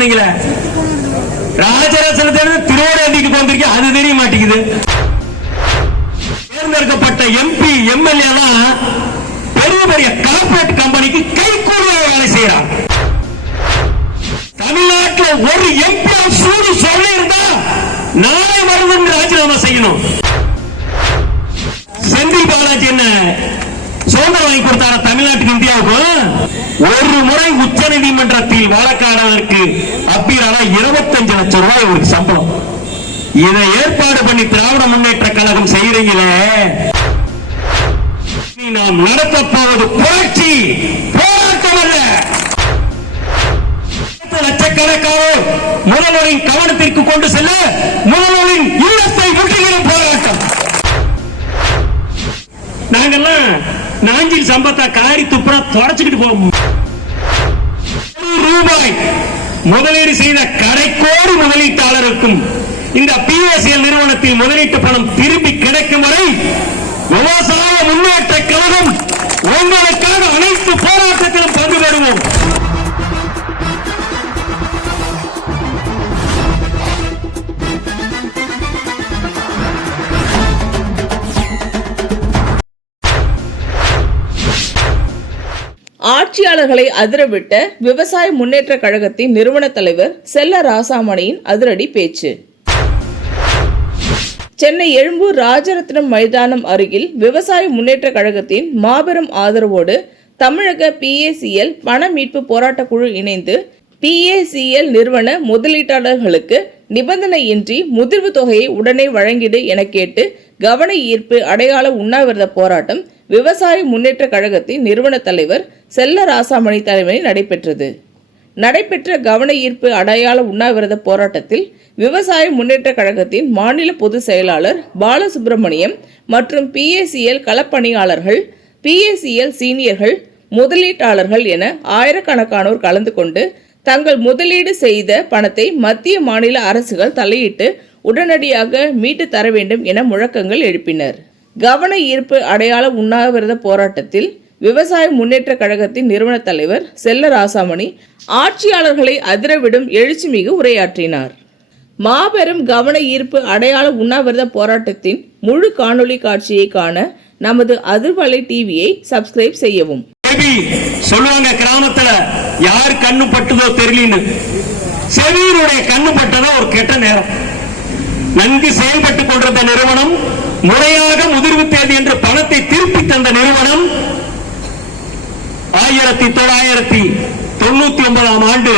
சொன்னீங்களே, ராஜரசனத்தை திருவோடைக்கு வந்திருக்கேன், அது தெரிய மாட்டேங்குது. தேர்ந்தெடுக்கப்பட்ட எம்பி எம்எல்ஏ எல்லாம் பெரிய பெரிய கார்பரேட் கம்பெனிக்கு கைகூலியா வேலை செய்யறாங்க. தமிழ்நாட்டில் ஒரு எம்பி சூடு சொல்லி இருந்தா நாளை வருது ராஜினாமா செய்யணும். செந்தில் பாலாஜி என்ன சுதந்திரம் வாங்கி கொடுத்தார தமிழ்நாட்டுக்கு, இந்தியாவுக்கு? ஒரு முறை உச்ச நீதிமன்றத்தில் வழக்காடுவதற்கு அப்பீரால 25 லட்சம் ரூபாய் ஒரு சம்பளம். இதை ஏற்பாடு பண்ணி திராவிட முன்னேற்ற கழகம் செய்யறீங்களே, நாம் நடத்த போவது புரட்சி, போராட்டம் அல்ல. லட்சக்கணக்கான முதல்வரின் கவனத்திற்கு கொண்டு செல்ல முதல்வரின் இல்லத்தை முற்றுகிற போராட்டம். நாங்கெல்லாம் நாஞ்சில் சம்பத்தா காரி துப்புரா தொடச்சுக்கிட்டு போவோம். ரூபாய் முதலீடு செய்த கடைக்கோடி முதலீட்டாளருக்கும் இந்த பிஎஸ்எல் நிறுவனத்தில் முதலீட்டு பணம் திரும்பி கிடைக்கும் வரை விவசாய முன்னேற்ற கழகம் உங்களுக்காக அனைத்து போராட்டத்திலும் பங்கு பெறுவோம். ஆட்சியாளர்களை அதிரவிட்ட விவசாய முன்னேற்ற கழகத்தின் நிறுவன தலைவர் செல்ல ராசாமணியின் அதிரடி பேச்சு. சென்னை எழும்பூர் ராஜரத்னம் மைதானம் அருகில் விவசாய முன்னேற்ற கழகத்தின் மாபெரும் ஆதரவோடு தமிழக பிஏசிஎல் பண மீட்பு போராட்ட குழு இணைந்து பிஏசிஎல் நிறுவன முதலீட்டாளர்களுக்கு நிபந்தனையின்றி முதிர்வு தொகையை உடனே வழங்கிடு என கேட்டு கவன ஈர்ப்பு அடையாள உண்ணாவிரத போராட்டம் விவசாய முன்னேற்ற கழகத்தின் நிறுவன தலைவர் செல்ல ராசாமணி தலைமையில் நடைபெற்ற கவன ஈர்ப்பு அடையாள உண்ணாவிரத போராட்டத்தில் விவசாய முன்னேற்ற கழகத்தின் மாநில பொதுச் செயலாளர் பாலசுப்ரமணியம் மற்றும் பிஏசிஎல் களப்பணியாளர்கள், பிஏசிஎல் சீனியர்கள், முதலீட்டாளர்கள் என ஆயிரக்கணக்கானோர் கலந்து கொண்டு தங்கள் முதலீடு செய்த பணத்தை மத்திய மாநில அரசுகள் தலையிட்டு உடனடியாக மீட்டு தர வேண்டும் என முழக்கங்கள் எழுப்பினர். கவன ஈர்ப்பு அடையாள உண்ணாவிரத போராட்டத்தில் விவசாய முன்னேற்ற கழகத்தின் நிறுவன தலைவர் செல்ல ராசாமணி ஆட்சியாளர்களை அதிரவிடும் எழுச்சிமிகு உரையாற்றினார். மாபெரும் கவன ஈர்ப்பு அடையாள உண்ணாவிரத போராட்டத்தின் முழு காணொலி காட்சியை காண நமது அதிர்வலை டிவியை சப்ஸ்கிரைப் செய்யவும். சொல்லுவாங்க, கிராமத்துல யார் கண்ணு பட்டுதோ தெரியல, செவியருடைய கண்ணு பட்டதோ ஒரு கெட்ட நேரம். நன்கு செயல்பட்டுக் கொண்டிருந்த நிறுவனம், முறையாக முதிர்வு தேதி என்று பணத்தை திருப்பி தந்த நிறுவனம் 1999 ஆண்டு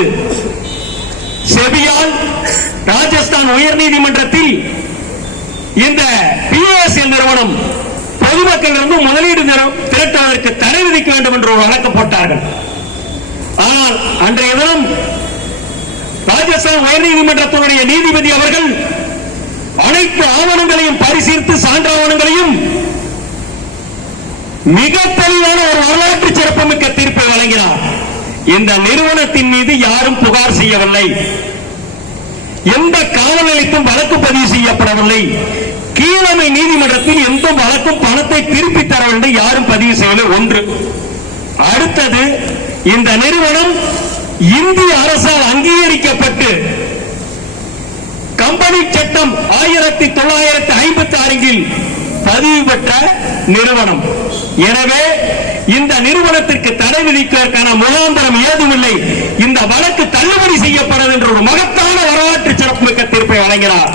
செபியால் ராஜஸ்தான் உயர் நீதிமன்றத்தில் இந்த பிஎஸ்எல் நிறுவனம் பொதுமக்களிலிருந்து முதலீடு திரட்டுவதற்கு தடை விதிக்க வேண்டும் என்று ஒரு வழக்கு போட்டார்கள். ஆனால் அன்றைய தினம் ராஜஸ்தான் உயர் நீதிமன்றத்தினுடைய நீதிபதி அவர்கள் அனைத்து ஆவணங்களையும் பரிசீலித்து சான்றாவணங்களையும் மிக தெளிவான ஒரு வரலாற்று சிறப்புமிக்க தீர்ப்பை வழங்கினார். இந்த நிறுவனத்தின் மீது யாரும் புகார் செய்யவில்லை, எந்த காவல் நிலையத்தும் வழக்கு பதிவு செய்யப்படவில்லை, கீழமை நீதிமன்றத்தில் எந்த வழக்கும் பணத்தை திருப்பி தர வேண்டும் யாரும் பதிவு செய்யவில்லை. ஒன்று. அடுத்தது, இந்த நிறுவனம் இந்திய அரசால் அங்கீகரிக்கப்பட்டு கம்பெனி சட்டம் 1956 பதிவு பெற்ற நிறுவனம். எனவே இந்த நிறுவனத்திற்கு தடை விதிப்பதற்கான முகாந்திரம் ஏதுமில்லை. இந்த வழக்கு தள்ளுபடி செய்யப்படும் என்ற ஒரு மகத்தான வரலாற்று சிறப்புமிக்க தீர்ப்பை வழங்கினார்.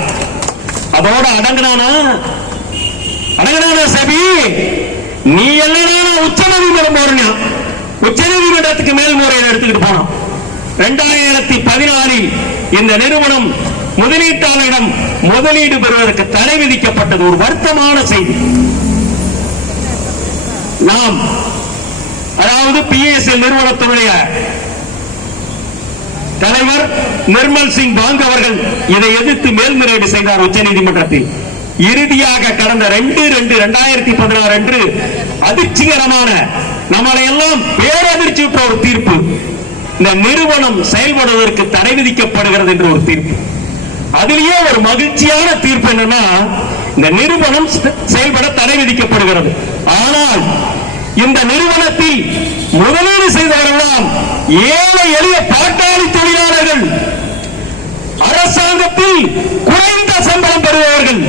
அதோடு அடங்கினானா சபி, நீ எல்லாம் உச்ச நீதிமன்றம் போறீங்க, உச்ச நீதிமன்றத்துக்கு மேல்முறையீடு எடுத்துக்கிட்டு போனோம். 2014 இந்த நிறுவனம் முதலீட்டாளரிடம் முதலீடு பெறுவதற்கு தடை விதிக்கப்பட்டது. ஒரு வருத்தமான செய்தி. நாம் அதாவது பிஎஸ்எல் நிறுவனத்தினுடைய தலைவர் நிர்மல் சிங் பாங்க் அவர்கள் இதை எதிர்த்து மேல்முறையீடு செய்தார் உச்ச நீதிமன்றத்தில். இறுதியாக கடந்த 2/2/2016 அன்று அதிர்ச்சிகரமான, நம்மளை எல்லாம் பேரதிர்ச்சி விட்ட ஒரு தீர்ப்பு. இந்த நிறுவனம் செயல்படுவதற்கு தடை விதிக்கப்படுகிறது என்று ஒரு தீர்ப்பு. அதிலேயே ஒரு மகிழ்ச்சியான தீர்ப்பு என்னன்னா, இந்த நிறுவனம் செயல்பட தடை விதிக்கப்படுகிறது. ஆனால் இந்த நிறுவனத்தில் முதலீடு செய்தவரெல்லாம் ஏழை எளிய பாட்டாளி தொழிலாளர்கள், அரசாங்கத்தில் குறைந்த சம்பளம் பெறுபவர்கள்.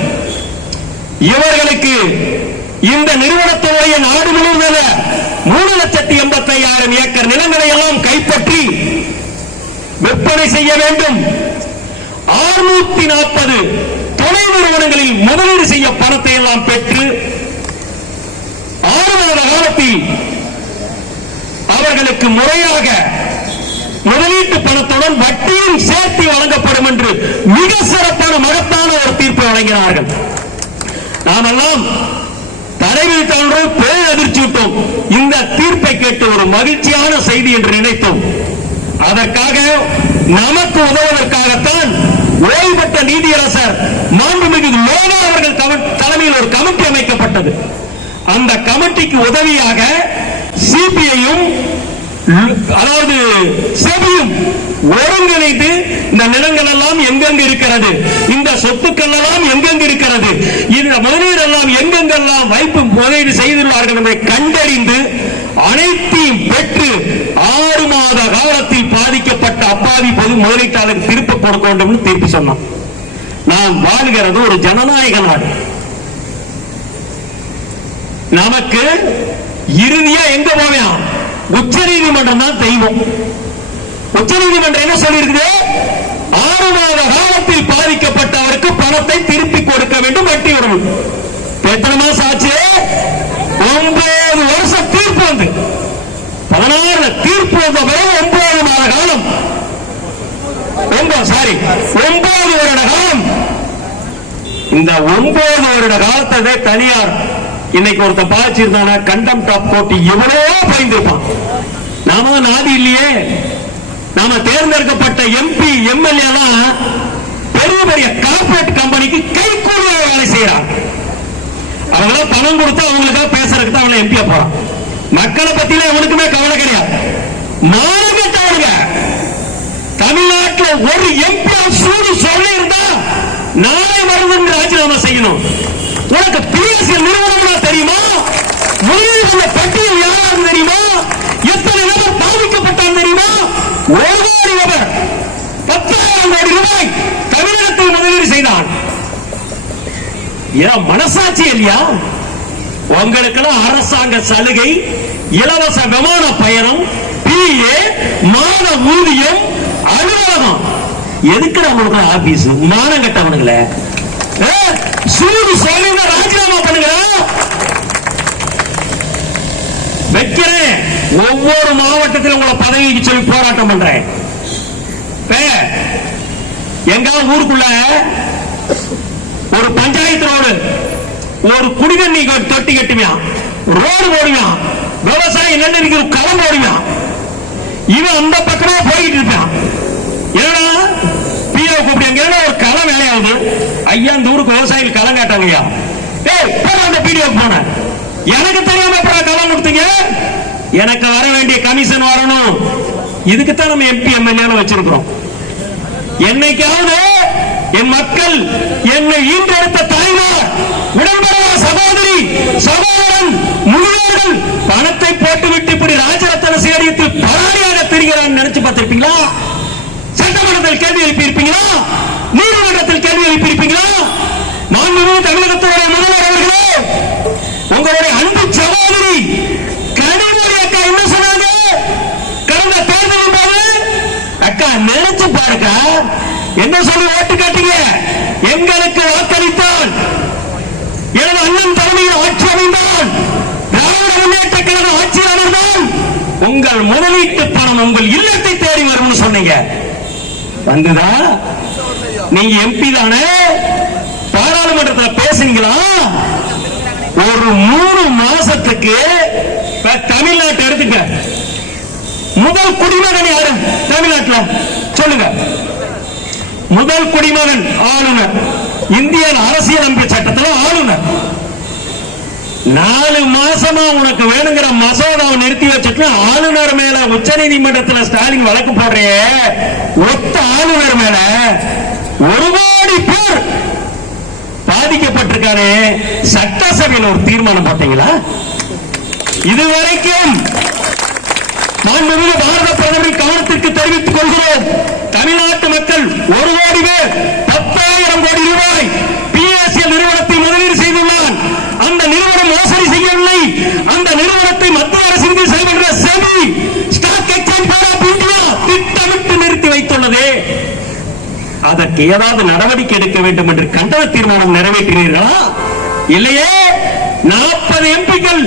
இவர்களுக்கு இந்த நிறுவனத்துடைய நாடு முழுவதும் 3,85,000 ஏக்கர் நிலங்களை எல்லாம் கைப்பற்றி விற்பனை செய்ய வேண்டும். 640 துணை நிறுவனங்களில் முதலீடு செய்ய பணத்தை எல்லாம் பெற்று 6 மாத காலத்தில் அவர்களுக்கு முறையாக முதலீட்டு பணத்துடன் வட்டியும் சேர்த்து வழங்கப்படும் என்று மிக சிறப்பான மகத்தான ஒரு தீர்ப்பு வழங்கினார்கள். நாமெல்லாம் தலைவில் தவறு பேரதிர்ச்சி விட்டோம். இந்த தீர்ப்பை கேட்டு ஒரு மகிழ்ச்சியான செய்தி என்று நினைத்தோம். அதற்காக நமக்கு உதவுவதற்காகத்தான் ஓய்வு பெற்ற நீதியரசர் மாண்புமிகு லோகா அவர்கள் தலைமையில் ஒரு கமிட்டி அமைக்கப்பட்டது. அந்த கமிட்டிக்கு உதவியாக சிபிஐயும் அதாவது செபியும் ஒருங்கிணைந்து இந்த நிலங்கள் எல்லாம் எங்கெங்கு இருக்கிறது, இந்த சொத்துக்கள் எல்லாம் எங்கெங்கு இருக்கிறது, இந்த முதலீடு எல்லாம் எங்கெங்கெல்லாம் வைப்பு முதலீடு செய்துள்ளார்கள் என்பதை கண்டறிந்து அனைத்தையும் பெற்று 6 மாத காலத்தில் பாதிக்கப்பட்ட அப்பாவி பொது முதலீட்டாளருக்கு திருப்ப கொடுக்க வேண்டும் என்று தீர்ப்பு சொன்னான். நாம் வாழ்கிறது ஒரு ஜனநாயக நாடு. நமக்கு இறுதியா எங்க போவேன்? உச்ச நீதிமன்றம் தான் தெய்வம். உச்ச நீதிமன்றம் என்ன சொல்லியிருக்குது? 6 மாத காலத்தில் பாதிக்கப்பட்டவருக்கு பணத்தை திருப்பி கொடுக்க வேண்டும், வட்டி வரணும். எத்தனை மாசம் ஆச்சு? 9 வருஷம் தீர்ப்பு வந்து 16 தீர்ப்பு வந்த பிறகு 9 மாத காலம் 9 வருட காலம். இந்த 9 வருட காலத்தை தனியார் இன்னைக்கு ஒருத்தன் பாதிச்சிருந்தான கண்டெம்ட் ஆஃப் கோர்ட் எவ்வளவோ பயந்திருப்பான். நாம நாதி இல்லையே. நாம தேர்ந்தெடுக்கப்பட்ட எம்பி எம்எல்ஏ எல்லாம் பெரிய பெரிய கார்பரேட் கம்பெனிக்கு கைக்கூலியாக வேலை செய்யறான். அவங்கள பணம் கொடுத்து அவங்களுக்காக பேசுறதுக்கு தான் அவங்களை எம்பியா போறான். மக்களை பத்தியில அவனுக்குமே கவலை கிடையாது. மானகட்டவனுங்க தமிழ்நாட்டில் ஒரு எம்பி சூடு சொல்லி இருந்தா நாளை வருது ராஜினாமா செய்யணும். உனக்கு பிஎஸ்எல் நிறுவனம் தெரியுமா? முதலீடு பட்டியல் யாரும் தெரியுமா? எத்தனை நபர் பாதிக்கப்பட்டான் தெரியுமா? 1 கோடி நபர் 10,000 கோடி ரூபாய் தமிழகத்தில் முதலீடு செய்தான். மனசாட்சி இல்லையா? உங்களுக்கெல்லாம் அரசாங்க சலுகை, இலவச விமான பயணம், பிஏ, மாத ஊதியம், அலுவலகம். எதுக்கு நம்மளுக்கு ஆபீஸ்? மானம் கட்டவனுங்களே. சூடு சொல்லி ராஜினாமா பண்ணுங்க. வைக்கிறேன். ஒவ்வொரு மாவட்டத்தில் உங்களை பதவிக்கு சொல்லி போராட்டம் பண்றேன். எங்க ஊருக்குள்ள ஒரு பஞ்சாயத்து ரோடு, ஒரு குடிதண்ணி தொட்டி கட்டுவியான், ரோடு போடுவான், விவசாயம் நெல் களம் போடுவான். இவன் அந்த பக்கமா போயிட்டு இருப்பான். ஏன்னா பிஓ கூப்பிடுங்க, ஒரு களம் வேலையாவது. ஐயா இந்த ஊருக்கு விவசாயிகள் களம் காட்டாங்க. ஐயா அந்த பிடிஓ போன எனக்கு தெரியாம களம் கொடுத்தீங்க. எனக்கு வர வேண்டிய கமிஷன் வரணும். இதுக்குத்தான் நம்ம எம்பி எம்எல்ஏ வச்சிருக்கிறோம். என்னைக்காவது என் மக்கள், என்னை ஈன்றெடுத்த தாய்மார், உடன்படுவ சகோதரி சகோதரன் முதியோர்கள் பணத்தை போட்டுவிட்டு இப்படி ராஜரத்தன சேடியத்தில் பராரியாக தெரிகிறான் நினைச்சு பார்த்திருப்பீங்களா? சட்டமன்றத்தில் கேள்வி எழுப்பியிருப்பீங்களா? நீதிமன்றத்தில் கேள்வி எழுப்பியிருப்பீங்களா? மாண்புமிகு தமிழகத்துடைய முதல்வர் அவர்களே, உங்களுடைய அன்பு சகோதரி கனிமொழி அக்கா என்ன சொன்னாங்க கடந்த தேர்தலின் போது? அக்கா நினைச்சு பாருக்கா, என்ன சொல்லி ஓட்டு காட்டீங்க? எங்களுக்கு வாக்களித்தான், எனது அண்ணன் தலைமையில் ஆட்சி அமைந்தான், திராவிட முன்னேற்ற கழக ஆட்சியாளர் தான் உங்கள் முதலீட்டு பணம் உங்கள் இல்லத்தை தேடி வரும்னு சொன்னீங்க. வந்துதா? நீங்க எம்பி தானே? பாராளுமன்றத்தில் பேசுறீங்களா? ஒரு 3 மாசத்துக்கு தமிழ்நாட்டை எடுத்துக்க. முதல் குடிமகன் யாரு தமிழ்நாட்டில் சொல்லுங்க? முதல் குடிமகன் ஆளுநர். இந்திய அரசியலமைப்பு சட்டத்தில் ஆளுநர். 4 மாசமா உனக்கு வேணுங்கிற மசோதாவை நிறுத்தி வச்சுட்டு ஆளுநர் மேல உச்ச நீதிமன்றத்தில் ஸ்டாலின் வழக்கு போடுறே. ஒத்த ஆளுநர் மேல 1 கோடி பேர் பாதிக்கப்பட்டிருக்காரு. சட்டசபையில் ஒரு தீர்மானம் பார்த்தீங்களா? இதுவரைக்கும் மாண்புமிகு பாரத பிரதமரின் கவனத்திற்கு தெரிவித்துக் கொள்கிறோம். தமிழ்நாட்டு மக்கள் 1 கோடி அதற்கு ஏதாவது நடவடிக்கை எடுக்க வேண்டும் என்று கண்டன தீர்மானம் நிறைவேற்றினீர்களா? இல்லையே. 40 எம்பிக்கள்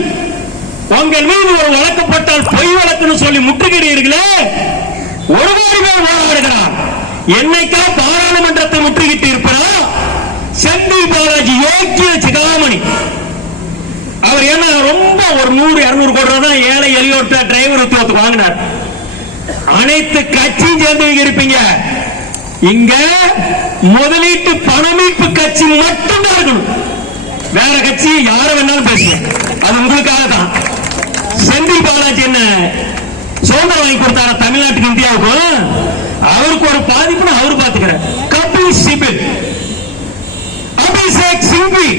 உங்கள் மீது ஒரு வழக்கு போட்டால் பொய் வழக்குன்னு சொல்லி முற்றுகிறீர்களே. ஒரு கோடி பேர் போராடுகிறார். என்னைக்கா பாராளுமன்றத்தை முற்றுகிட்டு இருப்பாரா? செந்தில் பாலாஜி யோக்கிய சிகாமணி அவர் என்ன ரொம்ப ஒரு 100-200 கோடி ரூபாய் தான் ஏழை எளியோட்ட டிரைவர் உத்தியோகத்துக்கு வாங்கினார். அனைத்து கட்சியும் சேர்ந்து இருப்பீங்க. இங்க முதலீட்டு பணமீட்பு கட்சி மட்டும்தான் இருக்கணும். வேற கட்சி யார வேணாலும் பேசுவேன், அது உங்களுக்காக தான். செந்தில் பாலாஜி என்ன சுதந்திரம் வாங்கி கொடுத்தார தமிழ்நாட்டுக்கு இந்தியாவுக்கும்? அவருக்கு ஒரு பாதிப்புன்னு அவரு பாத்துக்கிறார். கபில் சிபில், அபிஷேக் சிங்வி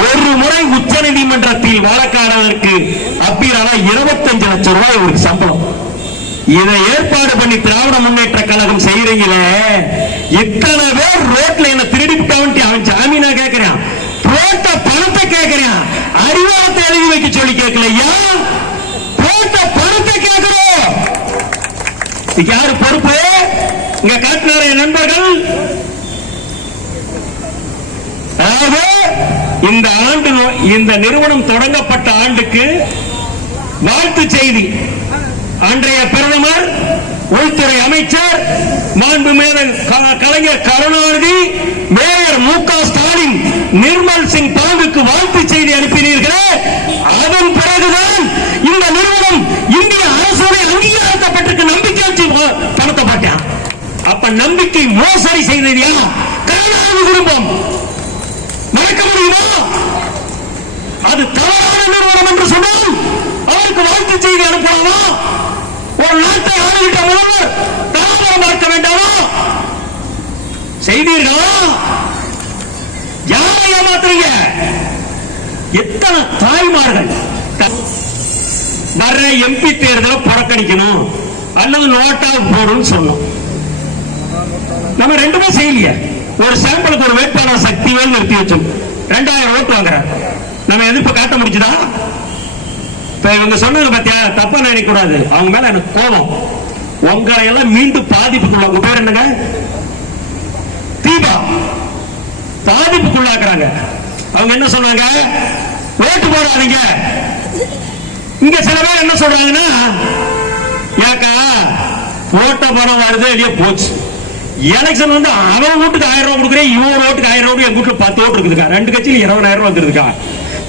ஒரு முறை உச்ச நீதிமன்றத்தில் வழக்காடுவதற்கு அப்பீலான 25 லட்சம் ரூபாய் ஒரு சம்பளம். இதை ஏற்பாடு பண்ணி திராவிட முன்னேற்ற கழகம் செய்யறீங்களே. இத்தனை பேர் ரோட்ல என்ன திருடிவிட்டான்ட்டு அவன் ஜாமீனா கேட்கிறான், போட்ட பணத்தை கேட்கிறான், அறிவாளத்தை எழுதி வைக்க சொல்லி கேட்கலையா? போட்ட பணத்தை கேட்கிறோம். யாரு பொறுப்பு? இங்க காட்டினார நண்பர்கள். இந்த ஆண்டு இந்த நிறுவனம் தொடங்கப்பட்ட ஆண்டுக்கு வாழ்த்து செய்தி அன்றைய பிரதமர், உள்துறை அமைச்சர், மாண்புமிகு கலைஞர் கருணாநிதி, மேயர் மு.க. ஸ்டாலின், நிர்மல் சிங் பாங்குக்கு வாழ்த்து செய்தி அனுப்பினீர்களே. அதன் பிறகுதான் இந்த நிறுவனம் இந்திய அரசோட அங்கீகாரப்பட்டிருக்கு. நம்பிக்கை வச்சு பணத்தை போட்டான். அப்ப நம்பிக்கை மோசடி செய்தது கருணாநிதி குடும்பம். மறக்க முடியுமா? அது தவறான நிறுவனம் என்று சொன்னால் அவருக்கு வாழ்த்து செய்தி அனுப்பலாமா? ஒரு நாட்டை ஆளுகிட்ட முதல்வர் தாமரம் பார்க்க வேண்டாமா? செய்தீர்களா? யாரை ஏமாத்துறீங்க? எத்தனை தாய்மார்கள் வர்ற எம்பி தேர்தலை புறக்கணிக்கணும் அல்லது நோட்டா போடும் சொன்னோம். நம்ம ரெண்டுமே செய்யலையே. ஒரு சாம்பிளுக்கு ஒரு வேட்பாளர் சக்திவேல் நிறுத்தி வச்சோம். 2000 ஓட்டு வாங்குறார். நம்ம எதிர்ப்பு காட்ட முடிச்சுதா? இப்ப இவங்க சொன்னது பத்தியா தப்பா நினைக்க கூடாது. அவங்க மேல எனக்கு கோபம். உங்களை எல்லாம் மீண்டும் பாதிப்புக்குள்ள, உங்க பேர் என்னங்க? தீபா. பாதிப்புக்குள்ளாக்குறாங்க. அவங்க என்ன சொன்னாங்க? ஓட்டு போடாதீங்க. இங்க சில பேர் என்ன சொல்றாங்கன்னா, ஏக்கா ஓட்ட பணம் வருது இல்லையா போச்சு. எலெக்ஷன் வந்து அவன் வீட்டுக்கு 1000 ரூபாய் கொடுக்குறேன், இவன் ஓட்டுக்கு 1000 ரூபாய், என் வீட்டுல 10 ஓட்டு இருக்குதுக்கா. 2 கட்சியில் 20,000 ரூபாய் வந்துருக்கா.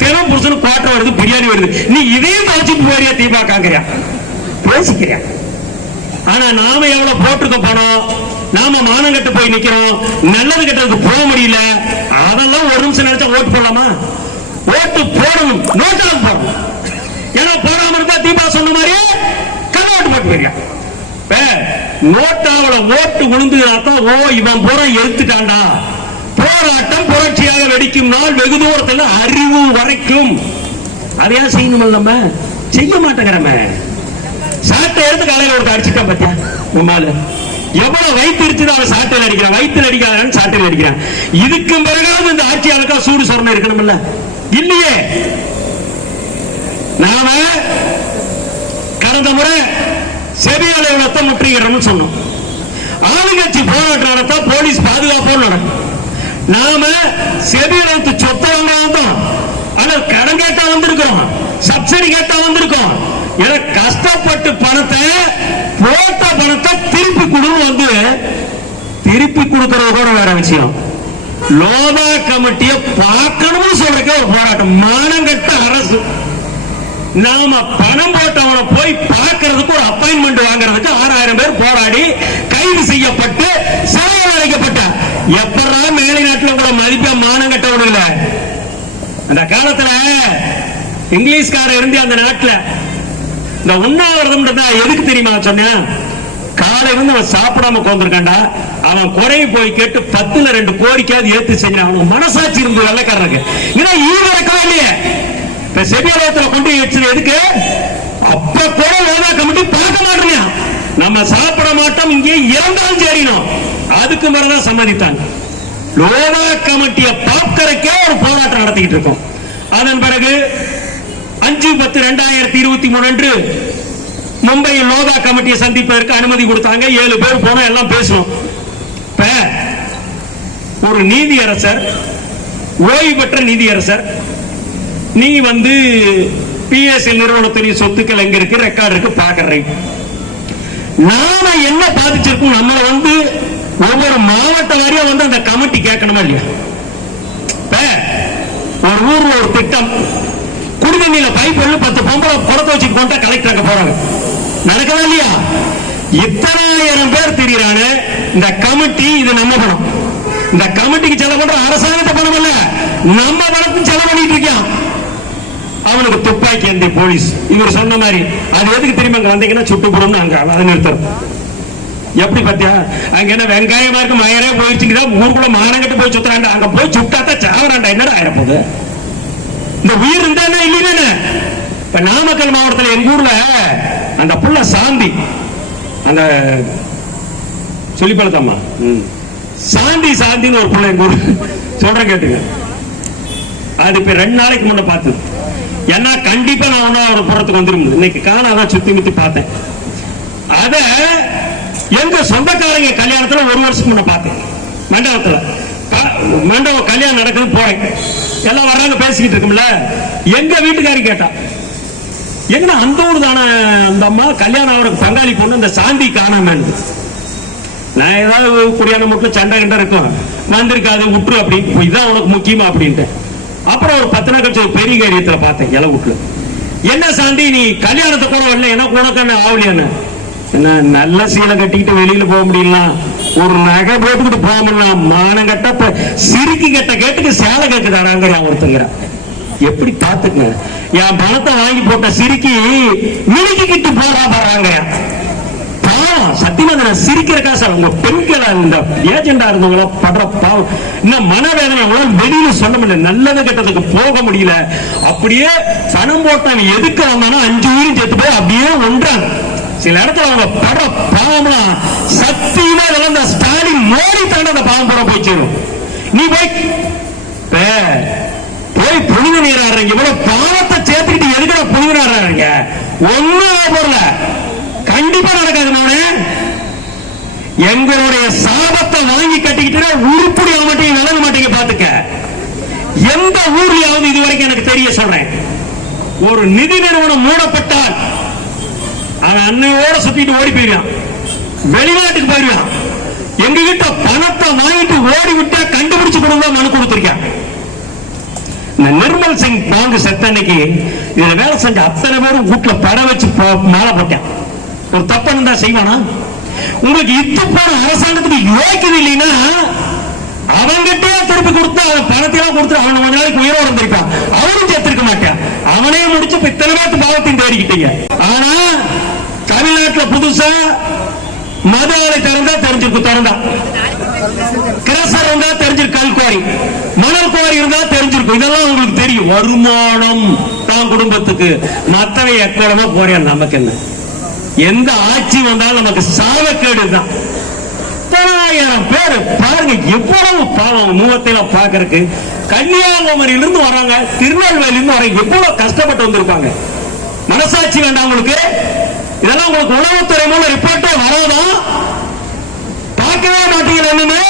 தினம் புருஷனுக்கு பாட்டம் வருது, பிரியாணி வருது. நீ இதையும் தவச்சிட்டு போறியா? தீபா காங்கிறியா? பேசிக்கிறியா? ஆனா நாம எவ்வளவு போட்டுக்க போனோம், நாம மானம் கட்டு போய் நிக்கிறோம், நல்லது கெட்டதுக்கு போக முடியல. அதெல்லாம் ஒரு நிமிஷம் நினைச்சா ஓட்டு போடலாமா? ஓட்டு போடணும், நோட்டால் போடணும். ஏன்னா போடாம இருந்தா தீபா சொன்ன மாதிரியே கள்ள ஓட்டு போட்டு போயிருக்கா. நோட்டாவள ஓட்டு விழுந்துதான் ஓ இவன் போற எடுத்துட்டான்டா. போராட்டம் புரட்சியாக வெடிக்கும் நாள் வெகு தூரத்தில் அறிவு வரைக்கும். அதையா செய்யணும்? நம்ம செய்ய மாட்டேங்கிறமே. சாட்டை எடுத்து காலையில ஒரு அடிச்சுட்டா பத்தியா உமால எவ்வளவு வயிற்று இருக்குது அவன் சாட்டையில் அடிக்கிறான், வயிற்றுல அடிக்காதான்னு சாட்டையில் அடிக்கிறான். இதுக்கு பிறகாவது இந்த ஆட்சியாளருக்கா சூடு சொரணை இருக்கணும்ல? இல்லையே. நாம கடந்த முறை செவியாலயத்தை முற்றுகிறோம்னு சொன்னோம். ஆளுங்கட்சி போராட்டம் நடத்தா போலீஸ் பாதுகாப்போடு நடக்கும். நாம செவியாலயத்து சொத்தை வந்தோம், ஆனால் கடன் கேட்டா வந்திருக்கிறோம், சப்சிடி கேட்டா வந்திருக்கோம். கஷ்டப்பட்டு பணத்தை போட்ட பணத்தை திருப்பி கொடுன்னு வந்து திருப்பி கொடுக்கறது கூட வேற விஷயம். லோதா கமிட்டியை பார்க்கணும்னு சொல்றதுக்கு ஒரு போராட்டம். மானங்கட்ட அரசு. நாம பணம் போட்டவனை போய் பார்க்கறதுக்கு ஒரு அப்பாயின்மெண்ட் வாங்குறதுக்கு 6000 பேர் போராடி கைது செய்யப்பட்டு சிறையில் அடைக்கப்பட்ட எப்படா மேலை நாட்டில் கூட மதிப்பா மானம் கட்டவில்லை. அந்த காலத்துல இங்கிலீஷ்கார இருந்து அந்த நாட்டில் இந்த உண்ணாவிரதம் எதுக்கு தெரியுமா சொன்னேன்? காலை வந்து அவன் சாப்பிடாம உட்கார்ந்துருக்காண்டா, அவன் குறைய போய் கேட்டு 10ல் 2 கோரிக்கையாவது ஏத்து செஞ்சான். அவனுக்கு மனசாட்சி இருந்து வெள்ளக்காரருக்கு ஈவிரக்கவே இல்லையே. இப்ப செவியாலயத்தில் கொண்டு வச்சது எதுக்கு? அப்ப கூட லோதா கமிட்டி பார்க்க மாட்டேங்க, நம்ம சாப்பிட மாட்டோம், இங்கே இறந்தாலும் சரினோம். அதுக்கு மேலதான் சம்மதித்தாங்க. லோதா கமிட்டியை பார்க்கறக்கே ஒரு போராட்டம் நடத்திக்கிட்டு இருக்கோம். அதன் பிறகு 5/10/2023 அன்று மும்பையில் லோதா கமிட்டியை சந்திப்பதற்கு அனுமதி கொடுத்தாங்க. 7 பேர் போனோம், எல்லாம் பேசணும். இப்ப ஒரு நீதியரசர், ஓய்வு பெற்ற நீதியரசர், நீ பிஎஸ்எல் நிறுவனத்துடைய சொத்துக்கள் எங்க இருக்கு, ரெக்கார்டு இருக்கு, பாக்குறேன். நாம என்ன பாதிச்சிருக்கோம், நம்மள ஒவ்வொரு மாவட்ட வாரியா அந்த கமிட்டி கேட்கணுமா இல்லையா? ஒரு ஊர்ல ஒரு திட்டம், குடிநீர்ல பைப் 10 பொம்பளை புறத்தை வச்சு கொண்டா கலெக்டர் போறாங்க, நடக்கதா இல்லையா? இத்தனாயிரம் பேர் தெரியுறானு இந்த கமிட்டி, இது நம்ம பணம். இந்த கமிட்டிக்கு செலவு பண்ற அரசாங்கத்தை பணம் இல்ல, நம்ம பணத்தை செலவு பண்ணிட்டு இருக்கான். அவனுக்கு துப்பாக்கி அந்த போலீஸ் இவர் சொன்ன மாதிரி அது எதுக்கு தெரியுமா, அங்க வந்தீங்கன்னா சுட்டு போடணும், அங்க அதை நிறுத்தம். எப்படி பாத்தியா, அங்க என்ன வெங்காயமா இருக்கு, மயரே போயிடுச்சுங்க, ஊருக்குள்ள மானங்கிட்டு போய் சுத்துறாண்டா, அங்க போய் சுட்டாத்தா சாவறாண்டா, என்னடா ஆயிரப்போகுது? இந்த உயிர் இருந்தா இல்லைன்னு. இப்ப நாமக்கல் மாவட்டத்தில் எங்க ஊர்ல அந்த புள்ள சாந்தி, அந்த சொல்லிப்பழத்தம்மா சாந்தின்னு ஒரு புள்ள எங்க ஊர் சொல்றேன் கேட்டுங்க. அது இப்ப 2 நாளைக்கு முன்ன பார்த்தது. ஏன்னா கண்டிப்பா நான் ஒரு புறத்துக்கு வந்துடும், இன்னைக்கு காணாதான் சுத்தி முத்தி பார்த்தேன். அத எங்க சொந்தக்காரங்க கல்யாணத்துல 1 வருஷத்துக்கு முன்ன பார்த்தேன். மண்டபம் கல்யாணம் நடக்குது, போறேன், எல்லாம் வர்றாங்க, பேசிக்கிட்டு இருக்கும்ல. எங்க வீட்டுக்காரி கேட்டா, எங்கன்னா அந்த ஊர் தானே அந்த அம்மா, கல்யாணம் அவருக்கு பங்காளி பொண்ணு, இந்த சாந்தி காணாம. நான் ஏதாவது குடியான முட்டில் சண்டை கண்டா இருக்கும், வந்திருக்காது, விட்டுரு அப்படின்னு, இதான் உனக்கு முக்கியமா அப்படின்ட்டு. அப்புறம் ஒரு 10 நாள் கழிச்சு பெரிய காரியத்துல பார்த்தேன், இலை வீட்டுல. என்ன சாந்தி, நீ கல்யாணத்தை கூட வரல, எனக்கு உனக்கான ஆவலியான என்ன, நல்ல சீலை கட்டிக்கிட்டு வெளியில போக முடியல, ஒரு நகை போட்டுக்கிட்டு போக முடியல, மானம் கட்ட சிரிக்கி கட்ட கேட்டுக்கு சேலை கேட்குதாடாங்க ஒருத்தங்க. எப்படி பாத்துக்க, என் பணத்தை வாங்கி போட்ட சிரிக்கி மினுக்கிட்டு போறா பாருங்க. சத்தியமா சிரிக்கிற காசு உங்க பெண்கள் இந்த ஏஜெண்டா இருந்தவங்கள படுற பாவம், இன்னும் மனவேதனை வெளியில சொல்ல முடியல, நல்லது கெட்டதுக்கு போக முடியல. அப்படியே பணம் போட்டாங்க, எதுக்கு வந்தாலும் 5 உயிரும் சேர்த்து போய் அப்படியே ஒன்றாங்க. சில இடத்துல அவங்க படுற பாவம்லாம் சத்தியமா இந்த ஸ்டாலின் மோடி தாண்ட அந்த பாவம் போட போய் சேரும். நீ போய் புனித நீராடுறீங்க, இவ்வளவு பாவத்தை சேர்த்துக்கிட்டு எதுக்கிற புனித நீராடுறீங்க? ஒன்னும் பொருள கண்டிப்பா நடக்காது. நானே எங்களுடைய சாபத்தை வாங்கி கட்டிக்கிட்டு உருப்படி ஆக மாட்டீங்க, விளங்க மாட்டீங்க. பாத்துக்க, எந்த ஊர்லயாவது இதுவரைக்கும் எனக்கு தெரிய சொல்றேன், ஒரு நிதி நிறுவனம் மூடப்பட்டால் அவன் அன்னையோட சுத்திட்டு ஓடி போயிருவான், வெளிநாட்டுக்கு போயிருவான். எங்க கிட்ட பணத்தை வாங்கிட்டு ஓடி விட்டா கண்டுபிடிச்சு கொடுங்க மனு கொடுத்திருக்கான். இந்த நிர்மல் சிங் பாங்கு செத்த அன்னைக்கு இதுல வேலை செஞ்ச அத்தனை பேரும் வீட்டுல படம் வச்சு மாலை போட்டான். ஒரு தப்பு தான் செய்வானா? உங்களுக்கு இத்து போன அரசாங்கத்துக்கு யோக்கியது இல்லைன்னா அவன்கிட்டே திருப்பி கொடுத்து அவன் பணத்தையெல்லாம் கொடுத்து அவன் 1 நாளைக்கு உயிரோட இருந்திருக்கான், அவனும் சேர்த்திருக்க மாட்டான். அவனே முடிச்சு இத்தனை பேருக்கு பாவத்தையும் தேடிக்கிட்டீங்க. ஆனா தமிழ்நாட்டில் புதுசா மது ஆலை திறந்தா தெரிஞ்சிருக்கு, திறந்தா கிரசர் இருந்தா தெரிஞ்சிருக்கு, கல்குவாரி மணல் குவாரி இருந்தா தெரிஞ்சிருக்கும். இதெல்லாம் உங்களுக்கு தெரியும். வருமானம் தான் குடும்பத்துக்கு, மத்தவை எக்கடமா போறியா, நமக்கு என்ன? எந்த ஆட்சி வந்தாலும் நமக்கு சாவக்கேடு தான். 10,000 பேர் பாருங்க, எவ்வளவு பாவம் முகத்தையெல்லாம் பாக்குறதுக்கு. கன்னியாகுமரியிலிருந்து வராங்க, திருநெல்வேலியிலிருந்து வராங்க, எவ்வளவு கஷ்டப்பட்டு வந்திருப்பாங்க. மனசாட்சி வேண்டாம் உங்களுக்கு? இதெல்லாம் உங்களுக்கு உளவுத்துறை மூலம் ரிப்போர்ட்டே வராதா? பார்க்கவே மாட்டீங்களா? என்னன்னு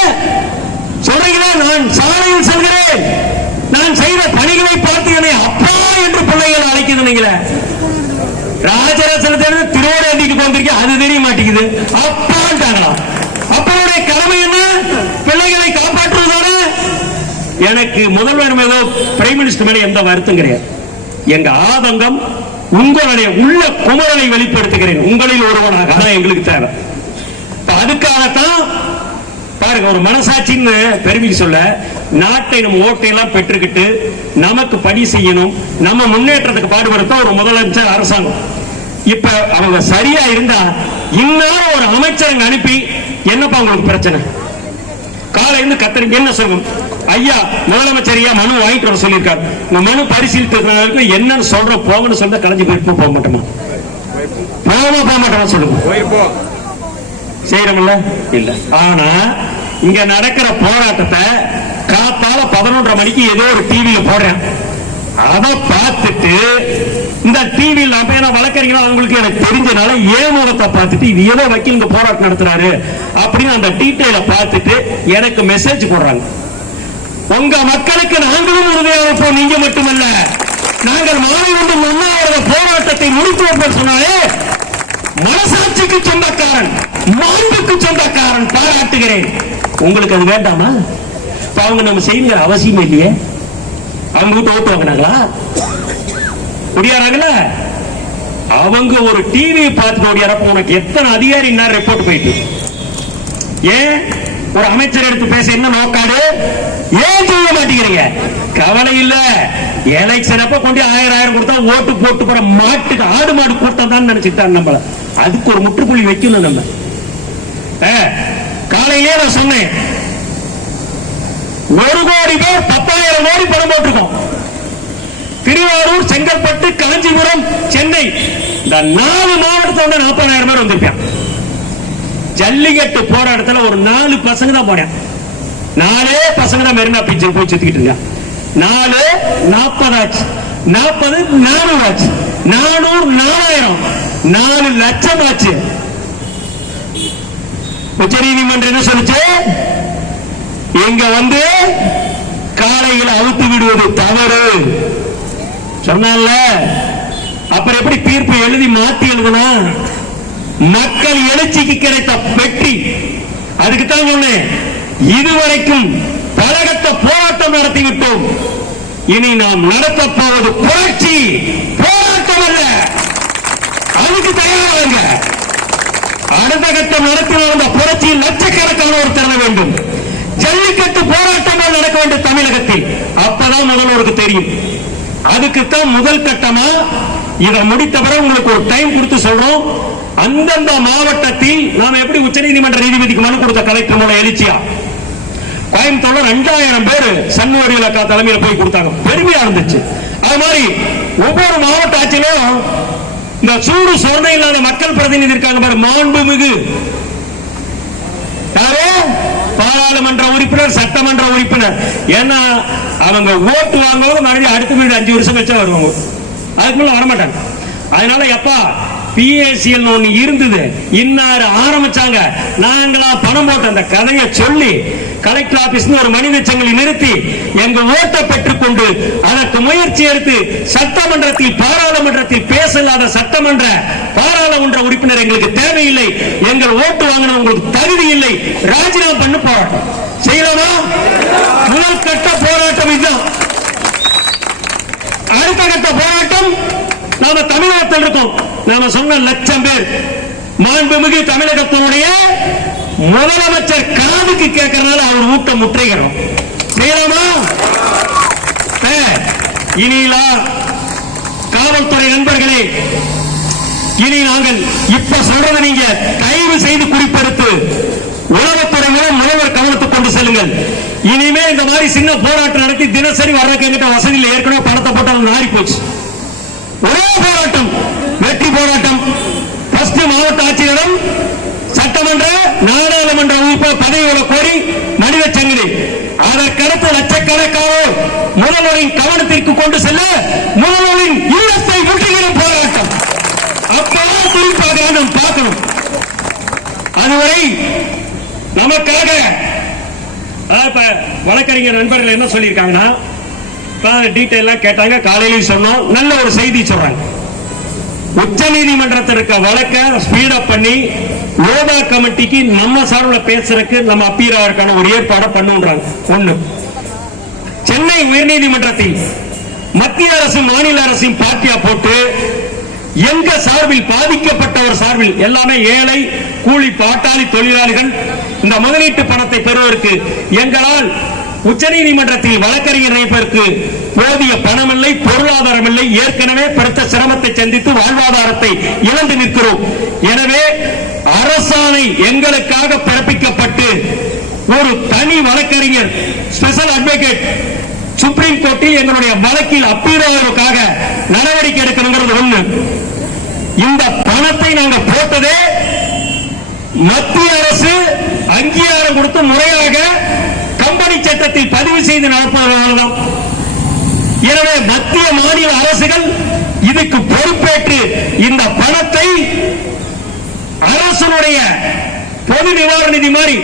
சொல்றீங்களா? நான் சாலையில் செல்கிறேன், நான் செய்த பணிகளை பார்த்து என்னை அப்பா என்று பிள்ளைகள் அழைக்குதுங்களே. ராஜராஜன் திருவோடைக்கு வந்திருக்கேன், அது தெரிய மாட்டேங்குது, அப்பான்ட்டாங்களா? அப்பாவுடைய கடமை என்ன? பிள்ளைகளை காப்பாற்றுவதோடு. எனக்கு முதல்வர் மீதோ பிரைம் மினிஸ்டர் மேல எந்த வருத்தம் கிடையாது. எங்க ஆதங்கம் உங்களுடைய உள்ள குமரலை வெளிப்படுத்துகிறேன், உங்களில் ஒருவனாக. அதான் எங்களுக்கு தேவை. அதுக்காகத்தான் பாருங்க, ஒரு மனசாட்சின்னு பெருமைக்கு சொல்ல, நாட்டை நம்ம ஓட்டையெல்லாம் பெற்றுக்கிட்டு நமக்கு பணி செய்யணும், நம்ம முன்னேற்றத்துக்கு பாடுபடுத்த ஒரு முதலமைச்சர் அரசாங்கம். இப்ப அவங்க சரியா இருந்தா இன்னும் ஒரு அமைச்சர் அனுப்பி என்னப்பா உங்களுக்கு பிரச்சனை, காலையில கத்தரிங்க என்ன சொல்லணும், ஐயா முதலமைச்சர் ஐயா மனு வாங்கிட்டு வர சொல்லியிருக்காரு, இந்த மனு பரிசீலித்து என்னன்னு சொல்றோம், போங்கன்னு சொல்ல கலைஞ்சு போயிட்டு போக மாட்டோமா? போக மாட்டோமா சொல்லுங்க, செய்யறோம்ல? இல்ல. ஆனா இங்க நடக்கிற போராட்டத்தை காத்தால 11:30 மணிக்கு ஏதோ ஒரு டிவியில போடுறேன், அதை பார்த்துட்டு இந்த டிவியில் வழக்கறிஞர் அவங்களுக்கு எனக்கு தெரிஞ்சனால ஏன் முகத்தை பார்த்துட்டு இது ஏதோ வக்கீல் இந்த போராட்டம் நடத்துறாரு அப்படின்னு அந்த டீட்டெயில பார்த்துட்டு எனக்கு மெசேஜ் போடுறாங்க. உங்க மக்களுக்கு நாங்களும் உறுதியாக இருப்போம், நீங்க மட்டுமல்ல, நாங்கள் மாநிலம் அண்ணாவிரத போராட்டத்தை முடித்து வைப்போம் சொன்னாலே மனசாட்சிக்கு சொந்தக்காரன், மாண்புக்கு சொந்தக்காரன், பாராட்டுகிறேன். உங்களுக்கு அது வேண்டாமா? அவங்க நம்ம செய்யுங்க அவசியம் இல்லையே. அவங்க கிட்ட ஓட்டு வாங்கினாங்களா? முடியாறாங்களா? அவங்க ஒரு டிவியை பார்த்துட்டு ஓடியாரப்ப உனக்கு எத்தனை அதிகாரி ரிப்போர்ட் போயிட்டு ஏன் ஒரு அமைச்சர் எடுத்து பேச என்ன நோக்காடு? ஏன் செய்ய மாட்டேங்கிறீங்க? கவலை இல்ல, எலெக்ஷன் அப்ப கொண்டு 1000 கொடுத்தா ஓட்டு போட்டு போற மாட்டுக்கு ஆடு மாடு கூட்டம் தான் நினைச்சுட்டாங்க. நம்மள அதுக்கு ஒரு முற்றுப்புள்ளி வைக்கணும். நம்ம காலையிலே நான் சொன்னேன், 1 கோடி பேர் 10,000 கோடி பணம் போட்டிருக்கோம். திருவாரூர், செங்கல்பட்டு, காஞ்சிபுரம், சென்னை இந்த 4 மாவட்டத்தோட 40,000 பேர் வந்திருப்பான். ஜல்லிக்கட்டு போராட்டத்தில் ஒரு 4 பசங்க தான் போனேன். 4 பசங்க தான் மெரினா பீச்சில் போய் சுத்திக்கிட்டு இருக்காங்க. 4 40 ஆச்சு, 40 400 ஆச்சு, 400 4000, 4 லட்சம் ஆச்சு. உச்ச நீதிமன்றம் என்ன சொல்லுச்சு? இங்க வந்து காளைகளை அவுத்து விடுவது தவறு சொன்னால. அப்புறம் எப்படி தீர்ப்பு எழுதி மாத்தி எழுதுனா? மக்கள் எழுச்சிக்கு கிடைத்த வெற்றி. அதுக்குத்தான் சொன்னேன், இதுவரைக்கும் பலகட்ட போராட்டம் நடத்திவிட்டோம், இனி நாம் நடத்த போவது புரட்சி, போராட்டம் அல்ல. அதுக்கு தயாராக அடுத்த கட்டம் நடத்தினால் அந்த புரட்சியில் லட்சக்கணக்கானோர் திறன வேண்டும். ஜல்லிக்கட்டு போராட்டங்கள் நடக்க வேண்டும் தமிழகத்தில். அப்பதான் முதல்வருக்கு தெரியும். அதுக்குத்தான் முதல் கட்டமா இதை முடித்த பிறகு உங்களுக்கு ஒரு டைம் கொடுத்து சொல்றோம். அந்தந்த மாவட்டத்தில் நாம் எப்படி உச்சநீதிமன்ற நீதிபதிக்கு மனு கொடுத்த கலெக்டர் மூலம் எழுச்சியா கோயம்புத்தூர்ல 2000 பேர் சண்முக இலக்கா தலைமையில் போய் கொடுத்தாங்க. பெருமையா இருந்துச்சு. அது மாதிரி ஒவ்வொரு மாவட்ட ஆட்சியிலும் இந்த சூடு சொரணை இல்லாத மக்கள் பிரதிநிதி இருக்காங்க பாரு, மாண்புமிகு பாராளுமன்ற உறுப்பினர், சட்டமன்ற உறுப்பினர். ஏன்னா அவங்க ஓட்டு வாங்குவாங்க, மறுபடியும் அடுத்த வீடு 5 வருஷம் கழிச்சா வருவாங்க, அதுக்குள்ள வரமாட்டாங்க. அதனால எப்பா பிஏசிஎல் ஒண்ணு இருந்தது, இன்னாரு ஆரம்பிச்சாங்க, நாங்களா பணம் போட்ட அந்த கதையை சொல்லி கலெக்டர் ஆபீஸ் ஒரு மனித சங்கிலி நிறுத்தி எங்க ஓட்டை பெற்றுக்கொண்டு அதற்கு முயற்சி எடுத்து சட்டமன்றத்தில் பாராளுமன்றத்தில் பேசலாத சட்டமன்ற பாராளுமன்ற உறுப்பினர் எங்களுக்கு தேவையில்லை, எங்கள் ஓட்டு வாங்கின உங்களுக்கு தகுதி இல்லை, ராஜினாமா பண்ணு போராட்டம் செய்யலாமா? முதல் கட்ட போராட்டம் இதுதான். அடுத்த கட்ட போராட்டம் நாம தமிழகத்தில் இருக்கோம். நாம சொன்ன 1,00,000 பேர் மாண்புமிகு தமிழகத்தினுடைய முதலமைச்சர் காதுக்கு கேட்கறதுனால அவர் ஊட்டம் முற்றைகிறோம். செய்யலாமா? இனிலா காவல்துறை நண்பர்களே, இனி நாங்கள் இப்ப சொல்றதை நீங்க தயவு செய்து குறிப்பெடுத்து உளவுத்துறை மூலம் முதல்வர் கவனத்துக்கு கொண்டு செல்லுங்கள். இனிமே இந்த மாதிரி சின்ன போராட்டம் நடத்தி தினசரி வர்றதுக்கு எங்கிட்ட வசதியில் ஏற்கனவே பணத்தை போட்டாலும் நாரி போச்சு. ஒரே போராட்டம், வெற்றி போராட்டம். மாவட்ட ஆட்சியரிடம் சட்டமன்ற நாடாளுமன்ற உறுப்பினர் பதவியோட கோரி மனித சங்கிலி. அதற்கடுத்து லட்சக்கணக்கானோர் முதல்வரின் கவனத்திற்கு கொண்டு செல்ல முதல்வரின் இல்லத்தை முற்றுகையிடும் போராட்டம். அப்பதான் குறிப்பாக நாம் பார்க்கணும். அதுவரை நமக்காக வழக்கறிஞர் நண்பர்கள் என்ன சொல்லியிருக்காங்கன்னா, டீட்டெயிலா கேட்டாங்க. காலையில் சொன்னோம், நல்ல ஒரு செய்தி சொல்றாங்க. உச்ச நீதிமன்றத்திற்கு வழக்க ஸ்பீடப் பண்ணி லோதா கமிட்டிக்கு நம்ம சார்பில் பேசுறதுக்கு நம்ம அப்பீராருக்கான ஒரு ஏற்பாடு பண்ணுன்றாங்க. ஒண்ணு, சென்னை உயர்நீதிமன்றத்தில் மத்திய அரசு மாநில அரசின் பார்ட்டியா போட்டு எங்க சார்பில் பாதிக்கப்பட்டவர் சார்பில் எல்லாமே ஏழை கூலி பாட்டாளி தொழிலாளிகள் இந்த முதலீட்டு பணத்தை பெறுவதற்கு எங்களால் உச்சநீதிமன்றத்தில் வழக்கறிஞர் நியமிப்பதற்கு போதிய பணம் இல்லை, பொருளாதாரம் இல்லை, ஏற்கனவே பெருத்த சிரமத்தை சந்தித்து வாழ்வாதாரத்தை இழந்து நிற்கிறோம். எனவே அரசாணை எங்களுக்காக பிறப்பிக்கப்பட்டு ஒரு தனி வழக்கறிஞர் ஸ்பெஷல் அட்வொகேட் சுப்ரீம் கோர்ட்டில் எங்களுடைய வழக்கில் அப்பீராவுக்காக நடவடிக்கை எடுக்கணுங்கிறது ஒண்ணு. இந்த பணத்தை நாங்கள் போட்டதே மத்திய அரசு அங்கீகாரம் கொடுத்து முறையாக கம்பெனி சட்டத்தில் பதிவு செய்து நடப்பதனால்தான். எனவே மத்திய மாநில அரசுகள் இதுக்கு பொறுப்பேற்று இந்த பணத்தை அரசனுடைய பொது நிவாரண நிதி மாதிரி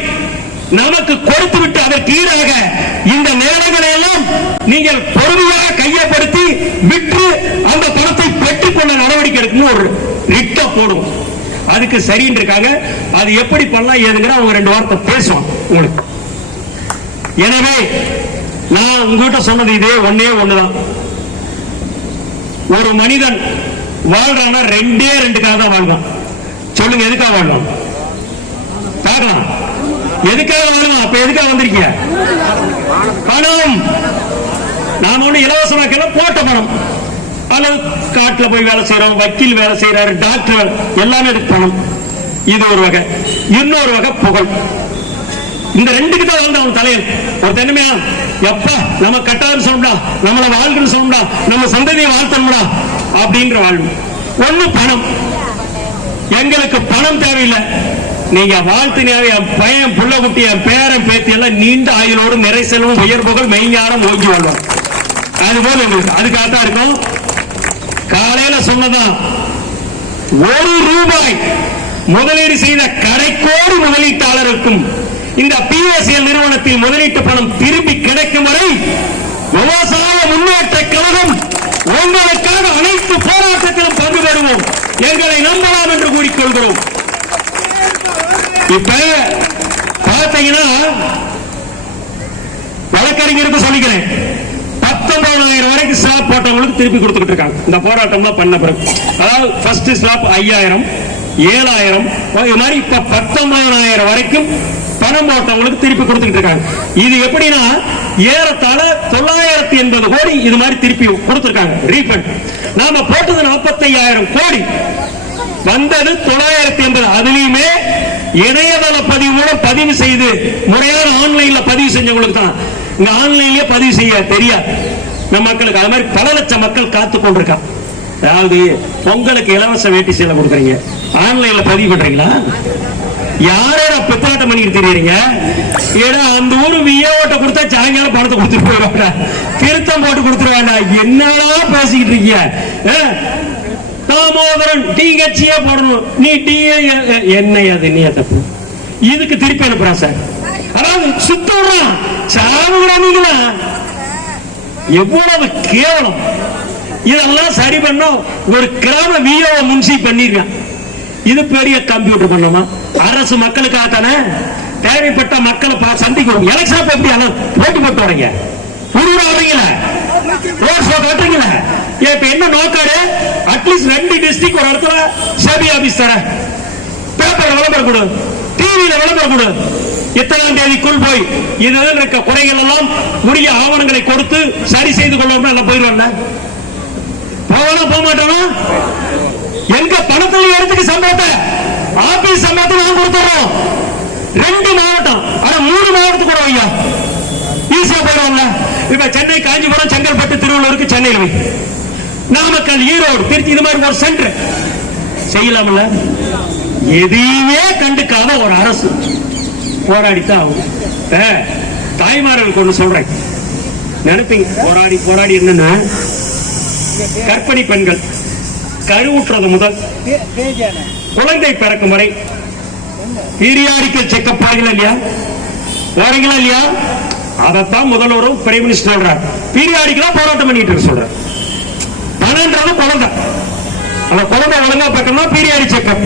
நமக்கு கொடுத்து விட்டு அதற்கு ஈடாக இந்த நேரங்களை எல்லாம் நீங்கள் பொறுமையாக கையப்படுத்தி விற்று அந்த பணத்தை பெற்றுக்கொள்ள நடவடிக்கை எடுக்கணும். ஒரு ரிட்ட போடும். அதுக்கு சரின்னு இருக்காங்க. அது எப்படி பண்ணலாம் ஏதுங்கிற அவங்க 2 வார்த்தை பேசுவாங்க உங்களுக்கு. எனவே நான் உங்ககிட்ட சொன்னது இதே ஒன்னே ஒண்ணுதான். ஒரு மனிதன் வாழ்றானா 2 தான் வாழ்வான். சொல்லுங்க, எதுக்காக வாழலாம்? பார்க்கலாம். எதுக்காக வாழலாம்? அப்ப எதுக்காக வந்திருக்கீங்க? பணம். நாம ஒண்ணு இலவசமாக்கல, போட்ட பணம். அல்லது காட்டுல போய் வேலை செய்யறோம், வக்கீல் வேலை செய்யறாரு, டாக்டர், எல்லாமே இதுக்கு பணம். இது ஒரு வகை. இன்னொரு வகை புகழ். இந்த 2க்கு தான் வாழ்ந்த அவன் தலையில். ஒரு தனிமையா எப்பா நம்ம கட்டாதுன்னு சொன்னா, நம்மளை வாழ்க்கை சொன்னா, நம்ம சந்ததியை வாழ்த்தணும்டா அப்படின்ற வாழ்வு. ஒண்ணு பணம். எங்களுக்கு பணம் தேவையில்லை. நீங்க வாழ்த்தினாவே என் பையன், புள்ள குட்டி, என் பேரன், பேத்தி எல்லாம் நீண்ட ஆயுளோடு நிறை செல்வம், உயர் புகழ், மெய்ஞானம் ஓங்கி வாழ்வோம். அதுபோல எங்களுக்கு அதுக்காகத்தான் இருக்கும். காலையில சொன்னதான், 1 ரூபாய் முதலீடு செய்த கடைக்கோடி முதலீட்டாளருக்கும் இந்த PSL நிறுவனத்தில் முதலீட்டு பணம் திரும்பி கிடைக்கும் வரை விவசாய முன்னேற்ற கழகம் உங்களுக்காக அனைத்து போராட்டத்திலும் பங்கு பெறுவோம். எங்களை நம்பலாம் என்று கூறிக்கொள்கிறோம். இப்ப பார்த்தீங்கன்னா வழக்கறிஞருக்கு சொல்லிக்கிறேன், 19,000 வரைக்கும் ஸ்லாப் போட்டவங்களுக்கு திருப்பி கொடுத்துட்டு இருக்காங்க. இந்த போராட்டம் பண்ண பிறகு, அதாவது ஃபர்ஸ்ட் ஸ்லாப் 5,000, 7,000, இது மாதிரி இப்ப 19,000 வரைக்கும் பணம் போட்டவங்களுக்கு திருப்பி கொடுத்துட்டு இருக்காங்க. இது எப்படின்னா ஏறத்தாழ 980 கோடி இது மாதிரி திருப்பி கொடுத்திருக்காங்க ரீஃபண்ட். நாம போட்டது 45,000 கோடி, வந்தது 980. அதுலயுமே இணையதள பதிவு மூலம் பதிவு செய்து முறையான ஆன்லைன்ல பதிவு செஞ்சவங்களுக்கு தான். இந்த ஆன்லைன்லயே பதிவு செய்ய தெரியாது நம்ம மக்களுக்கு. அது மாதிரி பல லட்சம் மக்கள் காத்து கொண்டிருக்காங்க. அதாவது பொங்கலுக்கு இலவச வேட்டி சேலை கொடுக்குறீங்க, ஆன்லைன்ல பதிவு பண்றீங்களா? யாரோட பித்தாட்டம் பண்ணிட்டு தெரியுறீங்க? ஏன்னா அந்த ஊரு வியோட்ட கொடுத்தா சாயங்காலம் பணத்தை கொடுத்துட்டு போயிடுவாங்க, திருத்தம் போட்டு கொடுத்துருவாங்க. என்னடா பேசிக்கிட்டு இருக்கீங்க? தாமோதரன் டிஹெச்ஏ போடணும், நீ டிஏ என்ன அது நீ தப்பு. இதுக்கு திருப்பி அனுப்புறான் சார். அதாவது சுத்தம் சாவுறானீங்களா? எவ்வளவு கேவலம்! இதெல்லாம் சரி பண்ண ஒரு கிராம விஓ முன்சி பண்ணிருக்கான். இது பெரிய கம்ப்யூட்டர் பண்ணமா? அரசு மக்களுக்காக தானே. தேவைப்பட்ட மக்களை சந்திக்கணும். எலெக்ஷன் எப்படி போட்டி போட்டு வரீங்க, உருவாடுறீங்களா, ரோட் ஷோ கட்டுறீங்களா? இப்ப என்ன நோக்காடு? அட்லீஸ்ட் 2 டிஸ்ட்ரிக்ட் ஒரு இடத்துல சபி ஆபீஸ் தர, பேப்பர் விளம்பரம் கொடு, டிவியில விளம்பரம் கொடு. எத்தனாம் தேதிக்குள் போய் இது இருக்க குறைகள் எல்லாம் உரிய ஆவணங்களை கொடுத்து சரி செய்து கொள்வோம். எல்லாம் போயிடுவாங்க. போகணும், போக மாட்டோம். எங்க பணத்தில் இடத்துக்கு சம்பளத்தை ஆபீஸ் சம்பளத்தை நான் கொடுத்துறோம். 2 மாவட்டம், ஆனா 3 மாவட்டத்துக்கு கூட ஐயா ஈஸியா போயிடுவாங்க. இப்ப சென்னை, காஞ்சிபுரம், செங்கல்பட்டு, திருவள்ளூருக்கு சென்னையில் வை, நாமக்கல், ஈரோடு, திருச்சி, இது மாதிரி ஒரு சென்டர் செய்யலாம்ல. எதையுமே கண்டுக்காத ஒரு அரசு போராடித்தான் ஆகும். தாய்மார்களுக்கு ஒண்ணு சொல்றேன், நினைப்பீங்க போராடி போராடி என்னன்னா, கர்ப்பிணி பெண்கள் கருவுற்றது முதல் குழந்தை பிறக்கும் வரை பீரியாடிக்கல் செக்கப் போறீங்களா இல்லையா? போறீங்களா இல்லையா? அதைத்தான் முதல்வரும் பிரைம் மினிஸ்டர் சொல்றார். பீரியாடிக்கலா போராட்டம் பண்ணிட்டு இருக்க சொல்ற. பணம்ன்றது குழந்தை, அந்த குழந்தை ஒழுங்கா பார்க்கணும்னா பீரியாடி செக்கப்.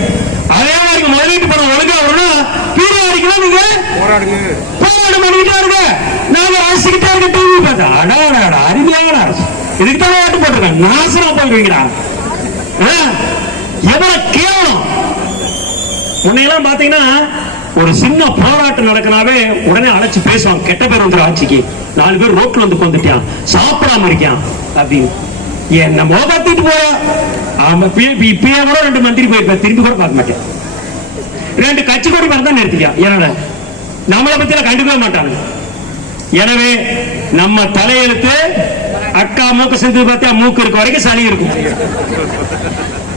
அதே மாதிரி முதலீட்டு பணம் ஒழுங்கா வரணும், பீரியாடிக்கலா நீங்க போராட்டம் பண்ணிக்கிட்டே இருக்க. நாங்க அரசுகிட்டே இருக்க டிவி பார்த்தா அருமையான அரசு. இதுக்கு தான் ஓட்டு போட்டிருக்கேன். நாசமா போயிருவீங்களா? எவ்வளவு கேவலம்! முன்னையெல்லாம் பாத்தீங்கன்னா ஒரு சின்ன போராட்டம் நடக்கனாவே உடனே அழைச்சு பேசுவாங்க, கெட்ட பேர் வந்து ஆட்சிக்கு 4 பேர் ரோட்ல வந்து கொண்டுட்டான், சாப்பிடாம இருக்கான் அப்படின்னு. என்ன மோகத்திட்டு போற இப்பயே கூட 2 மந்திரி போயிருப்பேன், திரும்பி கூட பார்க்க மாட்டேன். 2 கட்சி கொடி தான் நிறுத்திக்கான். ஏன்னா நம்மளை பத்தி கண்டுக்கவே மாட்டாங்க. எனவே நம்ம தலையெழுத்து அக்கா மூக்கு செஞ்சு பார்த்தா மூக்கு இருக்க வரைக்கும் சளி இருக்கும்.